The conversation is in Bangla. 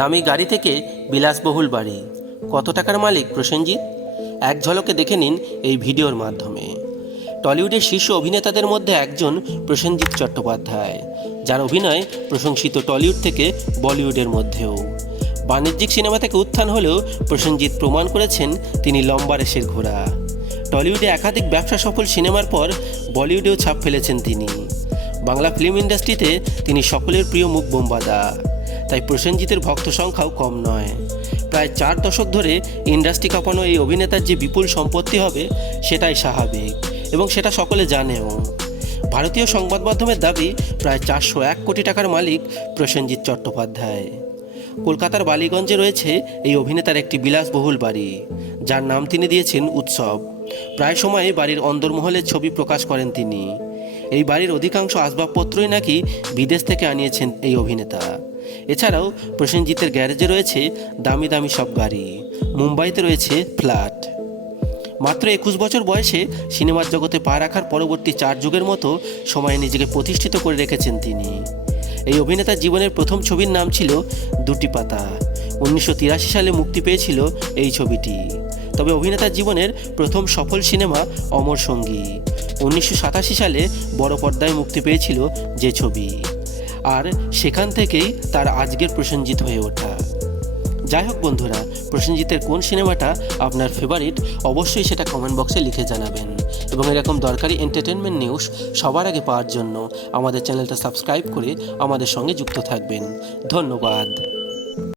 দামি গাড়ি থেকে বিলাসবহুল বাড়ি, কত টাকার মালিক প্রসেনজিৎ? এক ঝলকে দেখে নিন এই ভিডিওর মাধ্যমে। টলিউডের শীর্ষ অভিনেতাদের মধ্যে একজন প্রসেনজিৎ চট্টোপাধ্যায়, যার অভিনয় প্রশংসিত টলিউড থেকে বলিউডের মধ্যেও। বাণিজ্যিক সিনেমা থেকে উত্থান হলেও প্রসেনজিৎ প্রমাণ করেছেন তিনি লম্বা রেসের ঘোড়া। টলিউডে একাধিক ব্যবসা সফল সিনেমার পর বলিউডেও ছাপ ফেলেছেন তিনি। বাংলা ফিল্ম ইন্ডাস্ট্রিতে তিনি সকলের প্রিয় মুখ বোমবাদা, তাই প্রসেনজিতের ভক্ত সংখ্যাও কম নয়। প্রায় 4 দশক ধরে ইন্ডাস্ট্রি কাঁপানো এই অভিনেতার যে বিপুল সম্পত্তি হবে সেটাই স্বাভাবিক, এবং সেটা সকলে জানেও। ভারতীয় সংবাদ মাধ্যমের দাবি প্রায় 401 কোটি টাকার মালিক প্রসেনজিৎ চট্টোপাধ্যায়। কলকাতার বালিগঞ্জে রয়েছে এই অভিনেতার একটি বিলাসবহুল বাড়ি, যার নাম তিনি দিয়েছেন উৎসব। প্রায় সময় বাড়ির অন্দরমহলের ছবি প্রকাশ করেন তিনি। এই বাড়ির অধিকাংশ আসবাবপত্রই নাকি বিদেশ থেকে আনিয়েছেন এই অভিনেতা। এছাড়াও প্রসেনজিতের গ্যারেজে রয়েছে দামি দামি সব গাড়ি, মুম্বাইতে রয়েছে ফ্ল্যাট। মাত্র 21 বছর বয়সে সিনেমার জগতে পা রাখার পরবর্তী 4 যুগের মতো সময়ে নিজেকে প্রতিষ্ঠিত করে রেখেছেন তিনি। এই অভিনেতার জীবনের প্রথম ছবির নাম ছিল দুটি পাতা। 1983 সালে মুক্তি পেয়েছিল এই ছবিটি। তবে অভিনেতার জীবনের প্রথম সফল সিনেমা অমর সঙ্গী 1987 সালে বড় পর্দায় মুক্তি পেয়েছিল যে ছবি, আর সেখান থেকেই তার আজকের প্রসেনজিৎ হয়ে ওঠা। যাই হোক বন্ধুরা, প্রসেনজিতের কোন সিনেমাটা আপনার ফেভারিট অবশ্যই সেটা কমেন্ট বক্সে লিখে জানাবেন, এবং এরকম দরকারি এন্টারটেনমেন্ট নিউজ সবার আগে পাওয়ার জন্য আমাদের চ্যানেলটা সাবস্ক্রাইব করে আমাদের সঙ্গে যুক্ত থাকবেন। ধন্যবাদ।